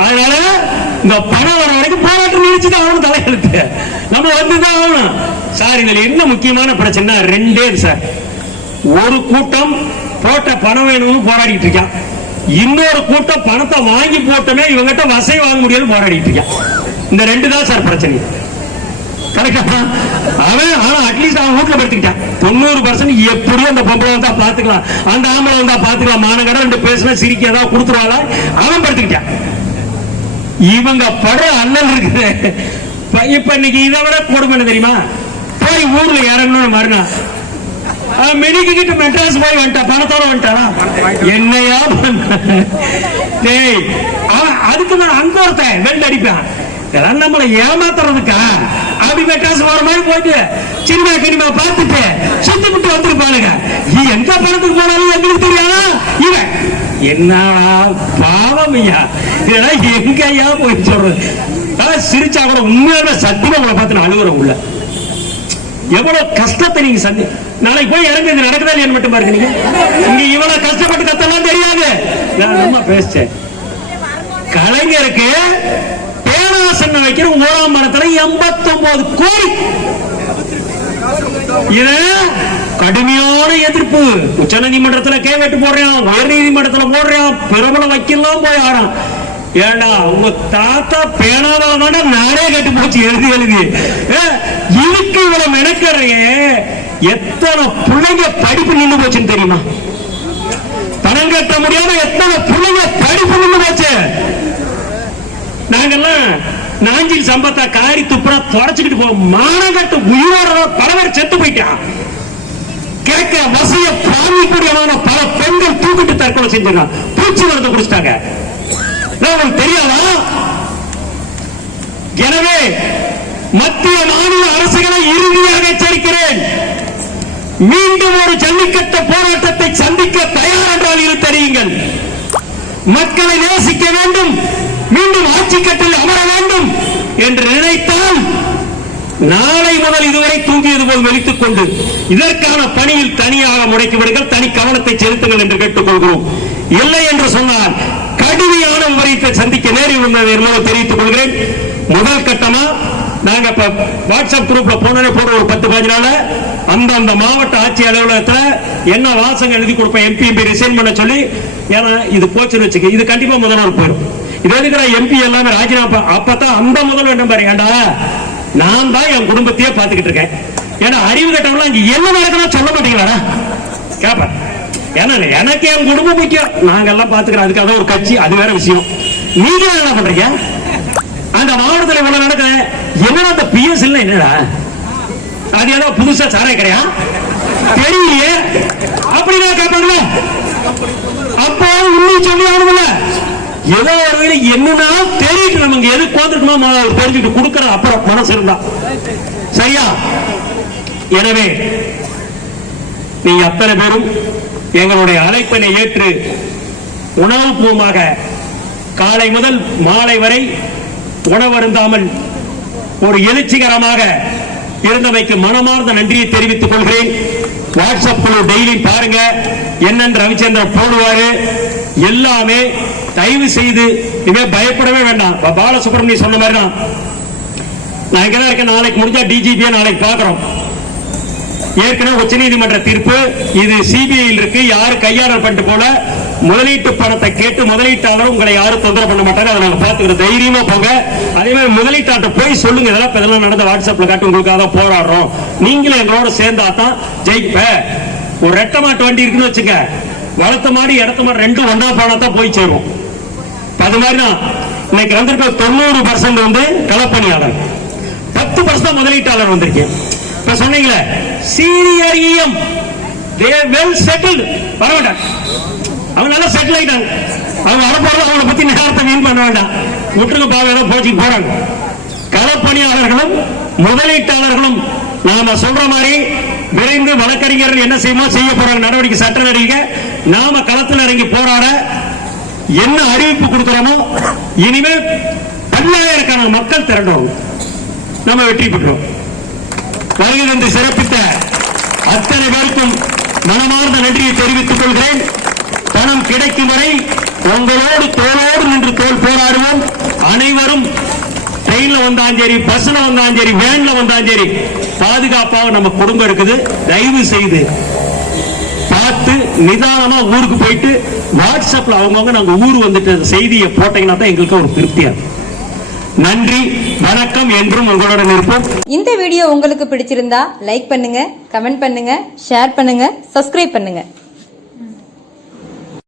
அதனால இந்த பணம் வர வரைக்கும் போராட்டம் நினைச்சுதான் ஆகணும். தலையெழுத்து நம்ம வந்துதான் ஆகணும். சார் இதுல என்ன முக்கியமான பிரச்சனை 2 சார். ஒரு கூட்டம் போட்ட பணம் வேணும்னு போராடிட்டு இருக்கான், இன்னொரு கூட்டம் பணத்தை வாங்கி போட்டுமே இவங்கிட்ட வசை வாங்க முடியாது போராடிட்டு இருக்கான். இந்த ரெண்டு தான் சார் பிரச்சனை. கரெக்டா? அவன் அட்லீஸ்ட் அவன் வீட்டுல படுத்துக்கிட்டான். 90% எப்படியும் அந்த பொம்பளை வந்தா பாத்துக்கலாம், அந்த ஆம்பளை வந்தா பாத்துக்கலாம், மானங்கட ரெண்டு பேசுனா சிரிக்க ஏதாவது கொடுத்துருவாளா, அவன் படுத்துக்கிட்டான். இவங்க படுற அண்ணன் இருக்குது. இப்ப இன்னைக்கு இதை விட கொடுமை தெரியுமா? போய் ஊர்ல இறங்கணும் மறுநாள் மெடிக்கு கிட்ட மெட்ராஸ் போய் வந்துட்டா, பணத்தோட வந்துட்டானா என்னையா அதுக்கு நான் அங்க ஒருத்தன் வெள்ள அடிப்பான். இதெல்லாம் நம்மளை ஏமாத்துறதுக்கா? அப்படி மெட்ராஸ் போற மாதிரி போயிட்டு சினிமா கினிமா பார்த்துட்டு சுத்தி விட்டு வந்துருப்பானுங்க. எந்த படத்துக்கு போனாலும் எங்களுக்கு தெரியாதா? இவன் என்ன பாவம் ஐயா, இதெல்லாம் எங்க ஐயா போய் சொல்றது? சிரிச்சா கூட உண்மையான சத்தியமா உங்களை பார்த்து நான் அழுகுறேன். உள்ள எவ்வளவு கஷ்டத்தை நீங்க சந்தி. நாளைக்கு போய் இறங்க நடக்குதா இல்லையா மட்டும் பாருங்க. நீங்க இங்க இவ்வளவு கஷ்டப்பட்டு கத்தெல்லாம் தெரியாது. நான் ரொம்ப பேசிட்டேன். கலைஞருக்கு பேனாசன் வைக்கிற 1ஆம் மரத்துல 89 கோடி. இது கடுமையான எதிர்ப்பு. உச்ச நீதிமன்றத்தில் கேட்டு போடுறான், உயர் நீதிமன்றத்தில் போடுறான், பிரபல வக்கீல்லாம் போய் ஆறான். ஏண்டா உங்க தாத்தா பேனாதான் நானே கட்டு போச்சு எழுதி எழுதி. இதுக்கு இவ்வளவு மெனக்கறைய எத்தனை பிள்ளைங்க படிப்பு நின்று போச்சுன்னு தெரியுமா? பணம் கட்ட முடியாம எத்தனை பிள்ளைங்க படிப்பு நின்று போச்சு. நாங்கெல்லாம் நாஞ்சில் சம்பத்தா காரி துப்புரா தொடச்சுக்கிட்டு போவோம். மானகட்டு உயிரோட பல பேர் செத்து போயிட்டான். கேட்க வசைய பாதிக்கூடியமான பல பெண்கள் தூக்கிட்டு தற்கொலை செஞ்சாங்க, பூச்சி மருந்து குடிச்சிட்டாங்க. உங்களுக்கு தெரியாதா? எனவே மத்திய மாநில அரசுகளை இறுதியாக எச்சரிக்கிறேன். மீண்டும் ஒரு ஜல்லிக்கட்டு போராட்டத்தை சந்திக்க தயார் என்றால் இது தெரியுங்கள். மக்களை நேசிக்க வேண்டும், மீண்டும் ஆட்சி கட்டில் அமர வேண்டும் என்று நினைத்தால் நாளை முதல் இதுவரை தூங்கியது போல் வெளித்துக் கொண்டு இதற்கான பணியில் தனியாக முடக்கி விடுங்கள், தனி கவனத்தை செலுத்துங்கள் என்று கேட்டுக்கொள்கிறோம். இல்லை என்று சொன்னால் கடுமையான விவரத்தை சந்திக்க நேரில் என்பதை தெரிவித்துக் கொள்கிறேன். முதல் கட்டமா நாங்க இப்ப வாட்ஸ்அப் குரூப்ல போன ஒரு 10-15 நாள் அந்த மாவட்ட ஆட்சி அலுவலகத்தில் என்ன வாசகம் எழுதி கொடுப்பேன், எம்பி ரிசைன் பண்ண சொல்லி. ஏன்னா இது போச்சுன்னு வச்சுக்க, இது கண்டிப்பா முதல் நாள் போயிடும். இது எதுக்குற எம்பி எல்லாமே ராஜினாமா? அப்பதான் அந்த முதல் வேண்டும் பாரு. ஏண்டா நான் தான் என் குடும்பத்தையே பார்த்துக்கிட்டு இருக்கேன். ஏன்னா அறிவு கட்டவங்க இங்க என்ன நடக்கணும் சொல்ல மாட்டீங்களா கேப்ப? ஏன்னா எனக்கு என் குடும்பம் முக்கியம், நாங்க எல்லாம் பாத்துக்கிறோம். அதுக்காக ஒரு கட்சி, அது வேற விஷயம். நீங்க என்ன பண்றீங்க? அந்த மாவட்டத்தில் இவ்வளவு நடக்க என்னடா அந்த பிஎஸ் இல்ல, என்னடா அது ஏதோ புதுசா சாரை கிடையா தெரியலையே அப்படிதான் கேட்பாங்க. அப்போ இன்னும் சொல்லி ஆகணும்ல, ஏதோ ஒரு வேலை என்னன்னா தெரியிட்டு நமக்கு எது கோந்துக்கணுமோ தெரிஞ்சுட்டு கொடுக்கற அப்புறம் மனசு இருந்தா சரியா? எனவே நீங்க அத்தனை பேரும் எங்களுடைய அழைப்பினை ஏற்று உணவுபூர்வமாக காலை முதல் மாலை வரை உணவருந்தாமல் ஒரு எழுச்சிகரமாக இருந்தமைக்கு மனமார்ந்த நன்றியை தெரிவித்துக் கொள்கிறேன். வாட்ஸ்அப் குழு டெய்லி பாருங்க, என்னென்று ரவிச்சந்திரன் போடுவாரு எல்லாமே. தயவு செய்து இனிமே பயப்படவே வேண்டாம். பாலசுப்ரமணியம் சொன்ன மாதிரி தான் நான் இங்கதான் இருக்கேன். நாளைக்கு முடிஞ்சா டிஜிபியை நாளைக்கு பாக்குறோம். ஏற்கனவே உச்ச நீதிமன்ற தீர்ப்பு, இது சிபிஐ இருக்கு, யாரு கையாளர் பண்ணிட்டு போல முதலீட்டு பணத்தை கேட்டு முதலீட்டாளர் உங்களை யாரும் தொந்தரவு பண்ண மாட்டாங்க. அதை நாங்க பாத்துக்கிறோம், தைரியமா போங்க. அதே மாதிரி முதலீட்டாளர் போய் சொல்லுங்க, இதெல்லாம் நடந்த வாட்ஸ்அப்ல காட்டி உங்களுக்காக போராடுறோம், நீங்களும் எங்களோட சேர்ந்தாதான் ஜெயிப்ப. ஒரு ரெட்டை மாட்டு வண்டி இருக்குன்னு வச்சுக்க, வளர்த்த மாடி இடத்த மாடி ரெண்டும் ஒன்னா போனாதான் போய் சேரும். அது மாதிரிதான் இன்னைக்கு வந்திருக்க 90% வந்து களப்பணியாளர், 10% முதலீட்டாளர் வந்திருக்கேன். இப்ப சொன்னீங்களே சீனியர் இஎம் வெல் செட்டில்டு வர வேண்டாம், அவங்க நல்லா செட்டில் ஆயிட்டாங்க. அவங்க வரப்போறது அவங்களை பத்தி நேரத்தை மீன் பண்ண வேண்டாம், முற்றுக பாவையெல்லாம் போச்சு போறாங்க. களப்பணியாளர்களும் முதலீட்டாளர்களும் நாம சொல்ற மாதிரி விரைந்து வழக்கறிஞர்கள் என்ன செய்ய போறாங்க நடவடிக்கை, சட்ட நடவடிக்கை. நாம களத்தில் இறங்கி போராட என்ன அறிவிப்பு கொடுக்கிறோமோ இனிமே பல்லாயிரக்கான மக்கள் திரண்டோம், நம்ம வெற்றி பெற்றோம். வருகை தந்து சிறப்பித்த அத்தனை பேருக்கும் மனமார்ந்த நன்றியை தெரிவித்துக் கொள்கிறேன். பணம் கிடைக்கும் வரை உங்களோடு தோளோடு நின்று தோல் போராடுவோம். அனைவரும் ட்ரெயின்ல வந்தாலும் சரி, பஸ்ல வந்தாலும் சரி, வேன்ல வந்தாலும் சரி, பாதுகாப்பாக நம்ம குடும்பம் இருக்குது. தயவு செய்து பார்த்து நிதானமா ஊருக்கு போயிட்டு வாட்ஸ்அப்ல அவங்கவுங்க நாங்க ஊர் வந்துட்டு செய்தியை போட்டீங்கன்னா தான் எங்களுக்கு ஒரு திருப்தியா இருக்கும். நன்றி, வணக்கம். என்றும் உங்களுடன் இருப்போம். இந்த வீடியோ உங்களுக்கு பிடிச்சிருந்தா லைக் பண்ணுங்க, கமெண்ட் பண்ணுங்க, ஷேர் பண்ணுங்க, சப்ஸ்கிரைப் பண்ணுங்க.